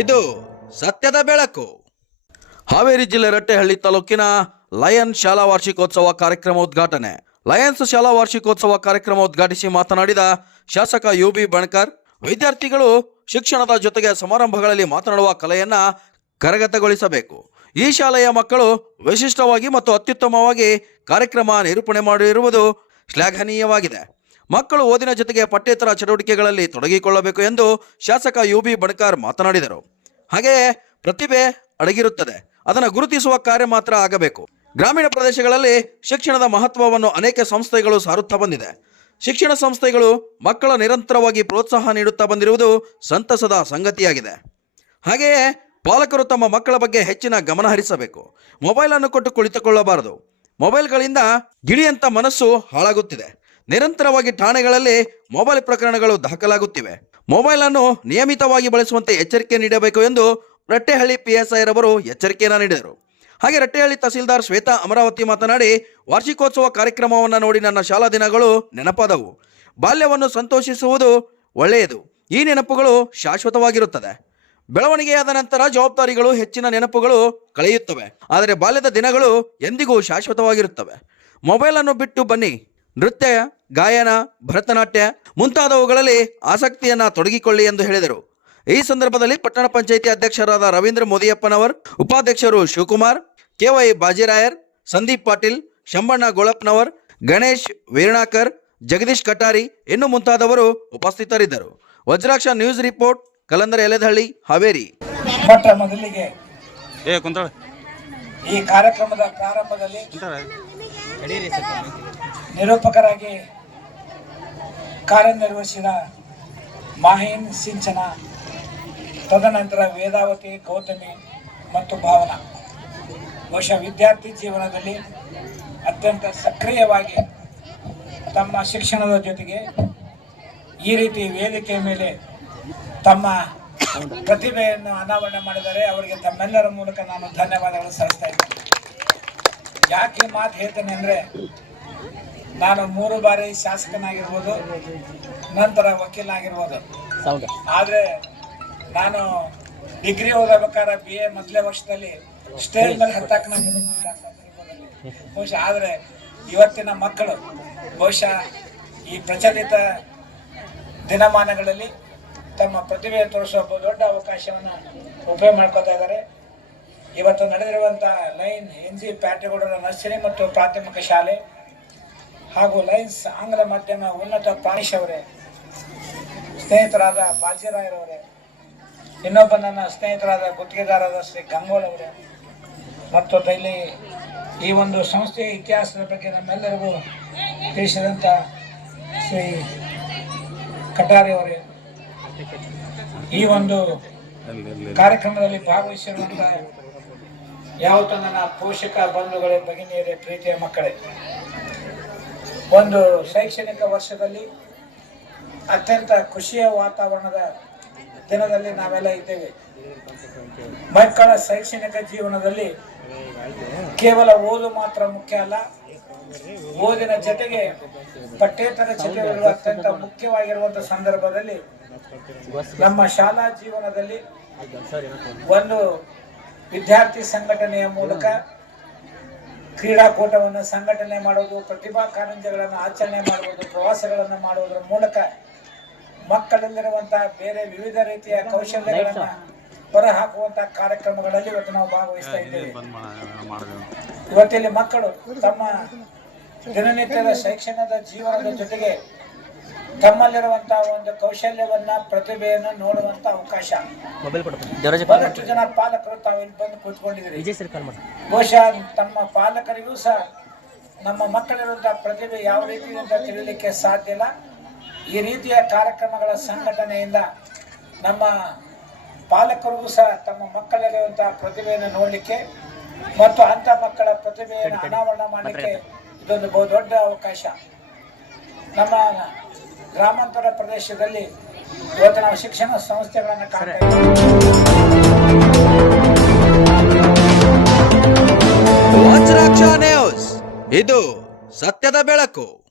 ಇದು ಸತ್ಯದ ಬೆಳಕು. ಹಾವೇರಿ ಜಿಲ್ಲೆ ರಟ್ಟೆಹಳ್ಳಿ ತಾಲೂಕಿನ ಲಯನ್ ಶಾಲಾ ವಾರ್ಷಿಕೋತ್ಸವ ಕಾರ್ಯಕ್ರಮ ಉದ್ಘಾಟನೆ. ಲಯನ್ಸ್ ಶಾಲಾ ವಾರ್ಷಿಕೋತ್ಸವ ಕಾರ್ಯಕ್ರಮ ಉದ್ಘಾಟಿಸಿ ಮಾತನಾಡಿದ ಶಾಸಕ ಯು ಬಿ ಬಣಕರ್, ವಿದ್ಯಾರ್ಥಿಗಳು ಶಿಕ್ಷಣದ ಜೊತೆಗೆ ಸಮಾರಂಭಗಳಲ್ಲಿ ಮಾತನಾಡುವ ಕಲೆಯನ್ನ ಕರಗತಗೊಳಿಸಬೇಕು. ಈ ಶಾಲೆಯ ಮಕ್ಕಳು ವಿಶಿಷ್ಟವಾಗಿ ಮತ್ತು ಅತ್ಯುತ್ತಮವಾಗಿ ಕಾರ್ಯಕ್ರಮ ನಿರೂಪಣೆ ಮಾಡಿರುವುದು ಶ್ಲಾಘನೀಯವಾಗಿದೆ. ಮಕ್ಕಳು ಓದಿನ ಜೊತೆಗೆ ಪಠ್ಯೇತರ ಚಟುವಟಿಕೆಗಳಲ್ಲಿ ತೊಡಗಿಕೊಳ್ಳಬೇಕು ಎಂದು ಶಾಸಕ ಯು ಬಿ ಬಣಕಾರ್ ಮಾತನಾಡಿದರು. ಹಾಗೆಯೇ ಪ್ರತಿಭೆ ಅಡಗಿರುತ್ತದೆ. ಅದನ್ನು ಗುರುತಿಸುವ ಕಾರ್ಯ ಮಾತ್ರ ಆಗಬೇಕು. ಗ್ರಾಮೀಣ ಪ್ರದೇಶಗಳಲ್ಲಿ ಶಿಕ್ಷಣದ ಮಹತ್ವವನ್ನು ಅನೇಕ ಸಂಸ್ಥೆಗಳು ಸಾರುತ್ತಾ ಬಂದಿದೆ. ಶಿಕ್ಷಣ ಸಂಸ್ಥೆಗಳು ಮಕ್ಕಳ ನಿರಂತರವಾಗಿ ಪ್ರೋತ್ಸಾಹ ನೀಡುತ್ತಾ ಬಂದಿರುವುದು ಸಂತಸದ ಸಂಗತಿಯಾಗಿದೆ. ಹಾಗೆಯೇ ಪಾಲಕರು ತಮ್ಮ ಮಕ್ಕಳ ಬಗ್ಗೆ ಹೆಚ್ಚಿನ ಗಮನ ಹರಿಸಬೇಕು. ಮೊಬೈಲ್ ಅನ್ನು ಕೊಟ್ಟು ಕುಳಿತುಕೊಳ್ಳಬಾರದು. ಮೊಬೈಲ್ಗಳಿಂದ ಗಿಳಿಯಂತ ಮನಸ್ಸು ಹಾಳಾಗುತ್ತಿದೆ. ನಿರಂತರವಾಗಿ ಠಾಣೆಗಳಲ್ಲಿ ಮೊಬೈಲ್ ಪ್ರಕರಣಗಳು ದಾಖಲಾಗುತ್ತಿವೆ. ಮೊಬೈಲ್ ಅನ್ನು ನಿಯಮಿತವಾಗಿ ಬಳಸುವಂತೆ ಎಚ್ಚರಿಕೆ ನೀಡಬೇಕು ಎಂದು ರಟ್ಟೆಹಳ್ಳಿ ಪಿಎಸ್ಐ ರವರು ಎಚ್ಚರಿಕೆಯನ್ನು ನೀಡಿದರು. ಹಾಗೆ ರಟ್ಟೆಹಳ್ಳಿ ತಹಸೀಲ್ದಾರ್ ಶ್ವೇತಾ ಅಮರಾವತಿ ಮಾತನಾಡಿ, ವಾರ್ಷಿಕೋತ್ಸವ ಕಾರ್ಯಕ್ರಮವನ್ನು ನೋಡಿ ನನ್ನ ಶಾಲಾ ದಿನಗಳು ನೆನಪಾದವು. ಬಾಲ್ಯವನ್ನು ಸಂತೋಷಿಸುವುದು ಒಳ್ಳೆಯದು. ಈ ನೆನಪುಗಳು ಶಾಶ್ವತವಾಗಿರುತ್ತದೆ. ಬೆಳವಣಿಗೆಯಾದ ನಂತರ ಜವಾಬ್ದಾರಿಗಳು, ಹೆಚ್ಚಿನ ನೆನಪುಗಳು ಕಳೆಯುತ್ತವೆ. ಆದರೆ ಬಾಲ್ಯದ ದಿನಗಳು ಎಂದಿಗೂ ಶಾಶ್ವತವಾಗಿರುತ್ತವೆ. ಮೊಬೈಲ್ ಅನ್ನು ಬಿಟ್ಟು ಬನ್ನಿ. ನೃತ್ಯ ಗಾಯನ ಭರತನಾಟ್ಯ ಮುಂತಾದವುಗಳಲ್ಲಿ ಆಸಕ್ತಿಯನ್ನ ತೊಡಗಿಕೊಳ್ಳಿ ಎಂದು ಹೇಳಿದರು. ಈ ಸಂದರ್ಭದಲ್ಲಿ ಪಟ್ಟಣ ಪಂಚಾಯಿತಿ ಅಧ್ಯಕ್ಷರಾದ ರವೀಂದ್ರ ಮೋದಿಯಪ್ಪನವರ್ ಉಪಾಧ್ಯಕ್ಷರು ಶಿವಕುಮಾರ್ ಕೆವೈ ಬಾಜಿರಾಯರ್ ಸಂದೀಪ್ ಪಾಟೀಲ್ ಶಂಬಣ್ಣ ಗೋಳಪ್ಪನವರ್ ಗಣೇಶ್ ವೀರಣಾಕರ್ ಜಗದೀಶ್ ಕಟಾರಿ ಇನ್ನು ಮುಂತಾದವರು ಉಪಸ್ಥಿತರಿದ್ದರು. Vajraksha news report Kalandara Eledahalli Haveri. ಮೊದಲಿಗೆ ಈ ಕಾರ್ಯಕ್ರಮದ ಪ್ರಾರಂಭದಲ್ಲಿ ನಿರೂಪಕರಾಗಿ ಕಾರ್ಯನಿರ್ವಹಿಸಿದ ಮಾಹಿನ್ ಸಿಂಚನ, ತದನಂತರ ವೇದಾವತಿ, ಗೌತಮಿ ಮತ್ತು ಭಾವನಾ. ಬಹುಶಃ ವಿದ್ಯಾರ್ಥಿ ಜೀವನದಲ್ಲಿ ಅತ್ಯಂತ ಸಕ್ರಿಯವಾಗಿ ತಮ್ಮ ಶಿಕ್ಷಣದ ಜೊತೆಗೆ ಈ ರೀತಿ ವೇದಿಕೆಯ ಮೇಲೆ ತಮ್ಮ ಪ್ರತಿಭೆಯನ್ನು ಅನಾವರಣ ಮಾಡಿದರೆ ಅವರಿಗೆ ತಮ್ಮೆಲ್ಲರ ಮೂಲಕ ನಾನು ಧನ್ಯವಾದಗಳು ಸಲ್ಲಿಸ್ತಾ ಇದ್ದೇನೆ. ಯಾಕೆ ಮಾತು ಹೇಳ್ತೇನೆ ಅಂದರೆ ನಾನು ಮೂರು ಬಾರಿ ಶಾಸಕನಾಗಿರ್ಬೋದು ನಂತರ ವಕೀಲನಾಗಿರ್ಬೋದು ಆದರೆ ನಾನು ಡಿಗ್ರಿ ಓದಬೇಕಾದ್ರೆ ಬಿ ಎ ಮೊದಲೇ ವರ್ಷದಲ್ಲಿ ಸ್ಟೇಜ್ ಮೇಲೆ ಹತ್ತಾಕ ಬಹುಶಃ ಆದರೆ ಇವತ್ತಿನ ಮಕ್ಕಳು ಬಹುಶಃ ಈ ಪ್ರಚಲಿತ ದಿನಮಾನಗಳಲ್ಲಿ ತಮ್ಮ ಪ್ರತಿಭೆ ತೋರಿಸುವ ಒಬ್ಬ ದೊಡ್ಡ ಅವಕಾಶವನ್ನು ಉಪಯೋಗ ಮಾಡ್ಕೋತಾ ಇದ್ದಾರೆ. ಇವತ್ತು ನಡೆದಿರುವಂಥ ಲೈನ್ ಎನ್ ಜಿ ಪ್ಯಾಟೆಗೌಡರ ನರ್ಸರಿ ಮತ್ತು ಪ್ರಾಥಮಿಕ ಶಾಲೆ ಹಾಗೂ ಲೈನ್ಸ್ ಆಂಗ್ಲ ಮಾಧ್ಯಮ ಉನ್ನತ ಪಾಣಿಶ್ ಅವರೇ, ಸ್ನೇಹಿತರಾದ ಬಾಜಿರಾಯರವರೇ ಇನ್ನೊಬ್ಬ ನನ್ನ ಸ್ನೇಹಿತರಾದ ಗುತ್ತಿಗೆದಾರರಾದ ಶ್ರೀ ಗಂಗೋಲ್ ಅವರೇ, ಮತ್ತು ಇಲ್ಲಿ ಈ ಒಂದು ಸಂಸ್ಥೆಯ ಇತಿಹಾಸದ ಬಗ್ಗೆ ನಮ್ಮೆಲ್ಲರಿಗೂ ತಿಳಿಸಿದಂಥ ಶ್ರೀ ಕಟಾರಿ ಅವರೇ, ಈ ಒಂದು ಕಾರ್ಯಕ್ರಮದಲ್ಲಿ ಭಾಗವಹಿಸಿರುವಂಥ ಯಾವತ್ತೂ ನನ್ನ ಪೋಷಕ ಬಂಧುಗಳೇ, ಭಗಿನಿಯರೇ, ಪ್ರೀತಿಯ ಮಕ್ಕಳೇ ಒಂದು ಶೈಕ್ಷಣಿಕ ವರ್ಷದಲ್ಲಿ ಅತ್ಯಂತ ಖುಷಿಯ ವಾತಾವರಣದ ದಿನದಲ್ಲಿ ನಾವೆಲ್ಲ ಇದ್ದೇವೆ. ಮಕ್ಕಳ ಶೈಕ್ಷಣಿಕ ಜೀವನದಲ್ಲಿ ಕೇವಲ ಓದು ಮಾತ್ರ ಮುಖ್ಯ ಅಲ್ಲ, ಓದಿನ ಜೊತೆಗೆ ಪಠ್ಯೇತರ ಚಟುವಟಿಕೆಗಳು ಅತ್ಯಂತ ಮುಖ್ಯವಾಗಿರುವಂತಹ ಸಂದರ್ಭದಲ್ಲಿ ನಮ್ಮ ಶಾಲಾ ಜೀವನದಲ್ಲಿ ಒಂದು ವಿದ್ಯಾರ್ಥಿ ಸಂಘಟನೆಯ ಮೂಲಕ ಕ್ರೀಡಾಕೂಟವನ್ನು ಸಂಘಟನೆ ಮಾಡುವುದು ಪ್ರತಿಭಾ ಕಾರಂಜಿಗಳನ್ನು ಆಚರಣೆ ಮಾಡುವುದು ಪ್ರವಾಸಗಳನ್ನು ಮಾಡುವುದರ ಮೂಲಕ ಮಕ್ಕಳಲ್ಲಿರುವಂತಹ ಬೇರೆ ವಿವಿಧ ರೀತಿಯ ಕೌಶಲ್ಯಗಳನ್ನು ಹೊರಹಾಕುವಂತಹ ಕಾರ್ಯಕ್ರಮಗಳಲ್ಲಿ ಇವತ್ತು ನಾವು ಭಾಗವಹಿಸ್ತಾ ಇದ್ದೇವೆ. ಇವತ್ತಿಲ್ಲಿ ಮಕ್ಕಳು ತಮ್ಮ ದಿನನಿತ್ಯದ ಶೈಕ್ಷಣದ ಜೀವನದ ಜೊತೆಗೆ ತಮ್ಮಲ್ಲಿರುವಂತಹ ಒಂದು ಕೌಶಲ್ಯವನ್ನ ಪ್ರತಿಭೆಯನ್ನು ನೋಡುವಂತ ಅವಕಾಶ. ಬಹಳಷ್ಟು ಜನ ಪಾಲಕರು ತಾವು ಇಲ್ಲಿ ಬಂದು ಕೂತ್ಕೊಂಡಿದ್ದೀರಿ. ಬಹುಶಃ ತಮ್ಮ ಪಾಲಕರಿಗೂ ಸಹ ನಮ್ಮ ಮಕ್ಕಳಿರುವಂತಹ ಪ್ರತಿಭೆ ಯಾವ ರೀತಿ ಅಂತ ತಿಳಿಲಿಕ್ಕೆ ಸಾಧ್ಯ ಇಲ್ಲ. ಈ ರೀತಿಯ ಕಾರ್ಯಕ್ರಮಗಳ ಸಂಘಟನೆಯಿಂದ ನಮ್ಮ ಪಾಲಕರಿಗೂ ಸಹ ತಮ್ಮ ಮಕ್ಕಳಲ್ಲಿರುವಂತಹ ಪ್ರತಿಭೆಯನ್ನು ನೋಡಲಿಕ್ಕೆ ಮತ್ತು ಅಂತ ಮಕ್ಕಳ ಪ್ರತಿಭೆಯನ್ನು ಅನಾವರಣ ಮಾಡಲಿಕ್ಕೆ ಇದೊಂದು ಬಹುದೊಡ್ಡ ಅವಕಾಶ. ನಮ್ಮ ಗ್ರಾಮಾಂತರ ಪ್ರದೇಶದಲ್ಲಿ ಇವತ್ತು ನಾವು ಶಿಕ್ಷಣ ಸಂಸ್ಥೆಗಳನ್ನು ಕಾಣ್ತಾ ಇದ್ದೇವೆ. ವಜ್ರಾಕ್ಷ ನ್ಯೂಸ್. ಇದು ಸತ್ಯದ ಬೆಳಕು.